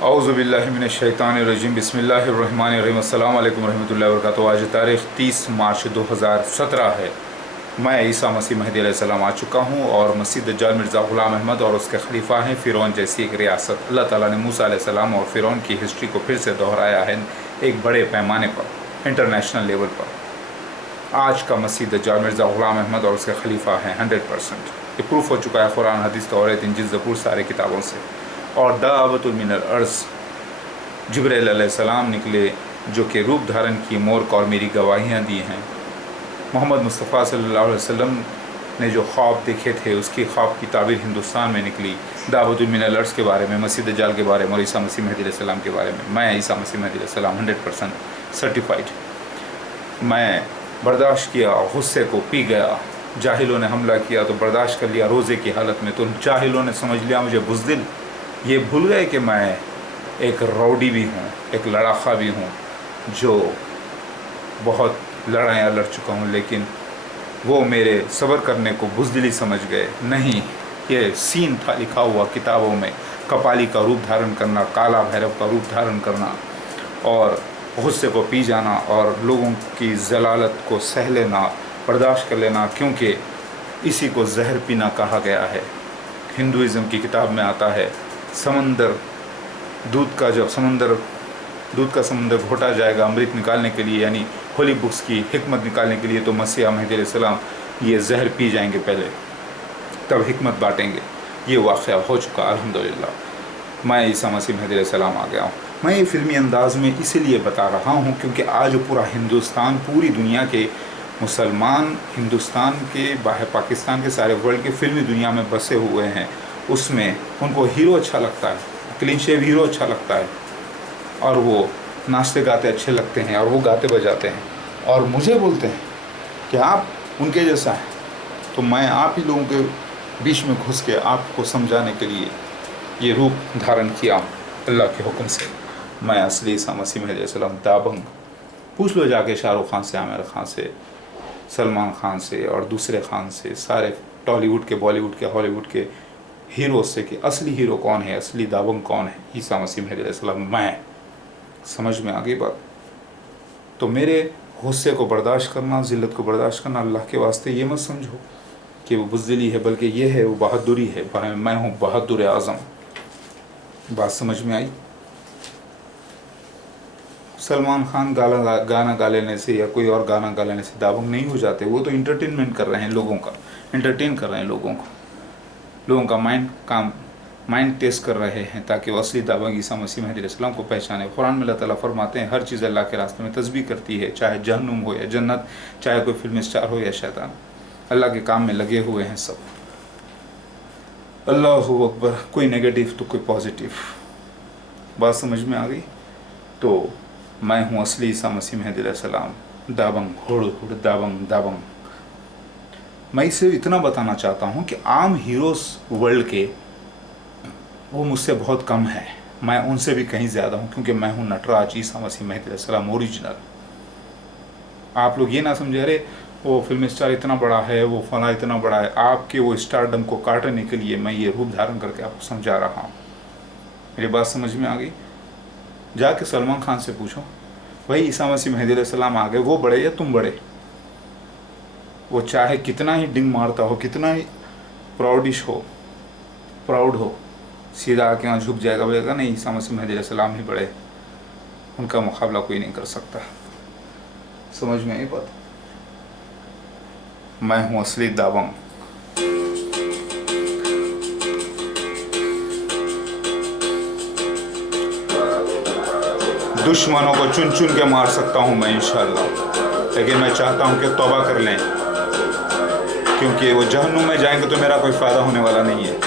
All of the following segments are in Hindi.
औज़ुबिल्लाहिमिनश्शैतानिर्रजीम बिस्मिल्लाहिर्रहमानिर्रहीम अस्सलाम वालेकुम रहमतुल्लाहि व बरकातुहू। आज तारीख़ 30 मार्च 2017 है। मैं ईसा मसीह महदी अलैहिस्सलाम आ चुका हूँ और मसीह दज्जाल मिर्ज़ा ग़ुलाम अहमद और उसके खलीफा हैं फ़िरौन जैसी एक रियासत। अल्लाह ताला ने मूसा अलैहिस्सलाम और फ़िरौन की हिस्ट्री को फिर से दोहराया है एक बड़े पैमाने पर, इंटरनेशनल लेवल पर। आज का मसीह दज्जाल मिर्ज़ा ग़ुलाम अहमद और उसके खलीफा हैं 100%। ये प्रूफ हो चुका है कुरान, हदीस, तौरात, इंजील, ज़बूर सारे किताबों से। और दावतुल मिनल अर्ज़ जिब्रील अलैहिस्सलाम निकले जो कि रूप धारण किए, मोर और मेरी गवाहियाँ दी हैं। मोहम्मद मुस्तफ़ा सल्लल्लाहु अलैहि वसल्लम ने जो ख्वाब देखे थे उसकी ख्वाब की ताबीर हिंदुस्तान में निकली। दावतुल मिनल अर्ज़ के बारे में, मसीह दज्जाल के बारे में और ईसा मसीह महदी अलैहिस्सलाम के बारे में। मैं ईसा मसीह महदी अलैहिस्सलाम 100% सर्टिफाइड। मैं बर्दाश्त किया, गुस्से को पी गया। जाहिलों ने हमला किया तो बर्दाश्त कर लिया रोज़े की हालत में, तो जाहिलों ने समझ लिया मुझे बुज़दिल। ये भूल गए कि मैं एक रौडी भी हूँ, एक लड़ाका भी हूँ, जो बहुत लड़ाइयाँ लड़ चुका हूँ, लेकिन वो मेरे सब्र करने को बुज़दिली समझ गए। नहीं, ये सीन था लिखा हुआ किताबों में, कपाली का रूप धारण करना, काला भैरव का रूप धारण करना और गुस्से को पी जाना और लोगों की ज़लालत को सह लेना, बर्दाश्त कर लेना, क्योंकि इसी को जहर पीना कहा गया है। हिंदुइज़म की किताब में आता है, समंदर दूध का समंदर घोटा जाएगा अमृत निकालने के लिए, यानी होली बुक्स की हिकमत निकालने के लिए, तो मसीह महदी अलैहिस्सलाम ये जहर पी जाएंगे पहले, तब हिकमत बांटेंगे। ये वाक़या हो चुका अल्हम्दुलिल्लाह। मैं ईसा मसीह महदी अलैहिस्सलाम आ गया हूँ। मैं ये फ़िल्मी अंदाज़ में इसीलिए बता रहा हूँ क्योंकि आज पूरा हिंदुस्तान, पूरी दुनिया के मुसलमान हिंदुस्तान के बाहर, पाकिस्तान के सारे वर्ल्ड के फ़िल्मी दुनिया में बसे हुए हैं। उसमें उनको हीरो अच्छा लगता है, क्लीन शेव हीरो अच्छा लगता है, और वो नाचते गाते अच्छे लगते हैं और वो गाते बजाते हैं और मुझे बोलते हैं कि आप उनके जैसा है। तो मैं आप ही लोगों के बीच में घुस के आपको समझाने के लिए ये रूप धारण किया अल्लाह के हुक्म से। मैं असली ईसा मसीह महदी अलैहिस्सलाम दाबंग। पूछ लो जाके शाहरुख खान से, आमिर खान से, सलमान खान से और दूसरे खान से, सारे टॉलीवुड के, बॉलीवुड के, हॉलीवुड के हीरो से कि असली हीरो कौन है, असली दाबंग कौन है। ईसा मसीह महदी अलैहिस्सलाम। मैं समझ में आ गई बात। तो मेरे गुस्से को बर्दाश्त करना, ज़िल्लत को बर्दाश्त करना, अल्लाह के वास्ते ये मत समझो कि वो बुज़दिली है, बल्कि ये है वो बहादुरी है। मैं हूँ बहादुर आज़म। बात समझ में आई? सलमान खान गाना गा लेने से या कोई और गाना गा लेने से दाबंग नहीं हो जाते। वो तो इंटरटेनमेंट कर रहे हैं लोगों का, एंटरटेन कर रहे हैं लोगों को, लोगों का माइंड टेस्ट कर रहे हैं ताकि वो असली दाबंग ईसा मसीह महदी अलैहिस्सलाम को पहचाने। कुरान में अल्लाह ताला फरमाते हैं हर चीज़ अल्लाह के रास्ते में तस्बीह करती है, चाहे जहन्नुम हो या जन्नत, चाहे कोई फिल्म स्टार हो या शैतान, अल्लाह के काम में लगे हुए हैं सब। अल्लाहु अकबर। कोई नेगेटिव तो कोई पॉजिटिव। बात समझ में आ गई? तो मैं हूँ असली ईसा मसीह महदी अलैहिस्सलाम, दाबंग, हुड़ हुड़ दाबंग दाबंग। मैं इसे इतना बताना चाहता हूँ कि आम हीरोज़ वर्ल्ड के वो मुझसे बहुत कम है। मैं उनसे भी कहीं ज़्यादा हूँ क्योंकि मैं हूँ नटराज ईसा मसीह महदी अलैहिस्सलाम ओरिजिनल। आप लोग ये ना समझे अरे वो फिल्म स्टार इतना बड़ा है, वो फला इतना बड़ा है। आपके वो स्टारडम को काटने के लिए मैं ये रूप धारण करके आपको समझा रहा हूँ। मेरी बात समझ में आ गई? जाके सलमान खान से पूछो, भाई ईसा मसीह महदी अलैहिस्सलाम आ गए, वो बड़े या तुम बड़े? वो चाहे कितना ही डिंग मारता हो, कितना ही प्राउड हो, सीधा आके वहाँ झुक जाएगा, बोलेगा नहीं ईसा मसीह महदी अलैहिस्सलाम ही बड़े, उनका मुकाबला कोई नहीं कर सकता। समझ में आई बात? मैं हूँ असली दाबंग। दुश्मनों को चुन चुन के मार सकता हूँ मैं इंशाअल्लाह, लेकिन मैं चाहता हूँ कि तौबा कर लें, क्योंकि वो जहन्नुम में जाएंगे तो मेरा कोई फ़ायदा होने वाला नहीं है।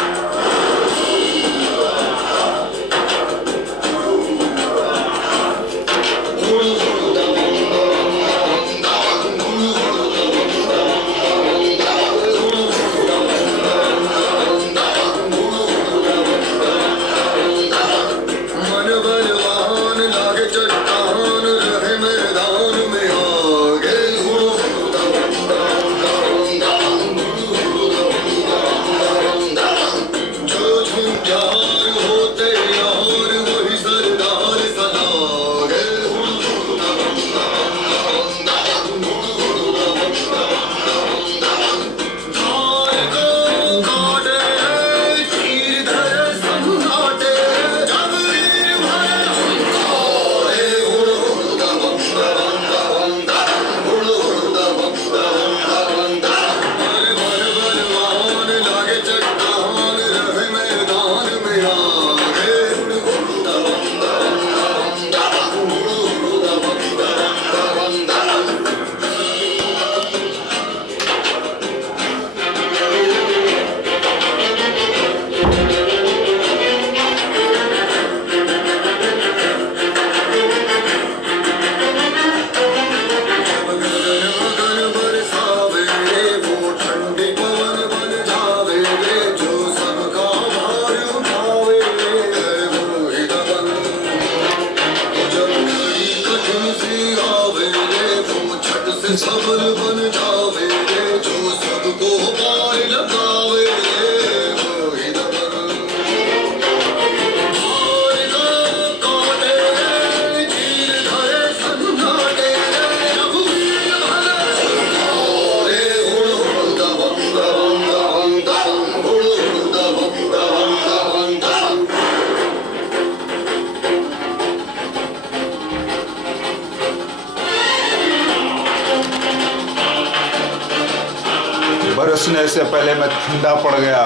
पहुंचने से पहले मैं ठंडा पड़ गया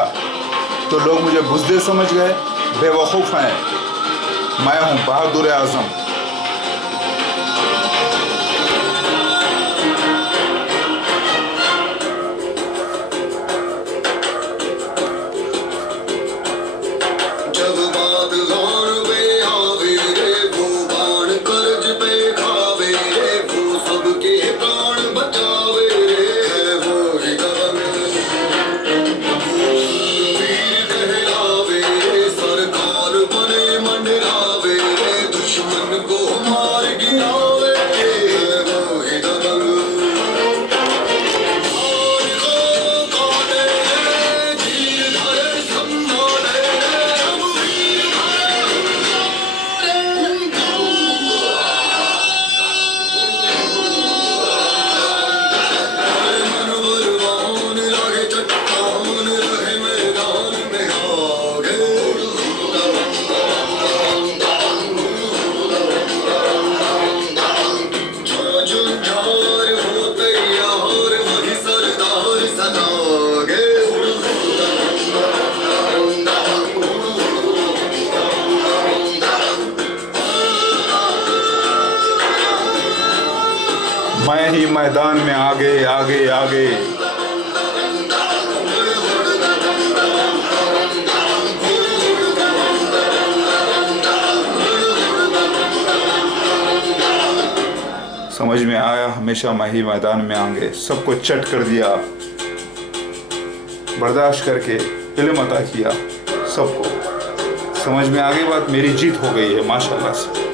तो लोग मुझे बुज़दिल समझ गए, बेवकूफ़ हैं। मैं हूँ बहादुर आज़म। मैं ही मैदान में आगे आगे आगे। समझ में आया, हमेशा मैं ही मैदान में आगे। सबको चट कर दिया, बर्दाश्त करके इल्म अता किया सबको। समझ में आ गई बात, मेरी जीत हो गई है माशाल्लाह से।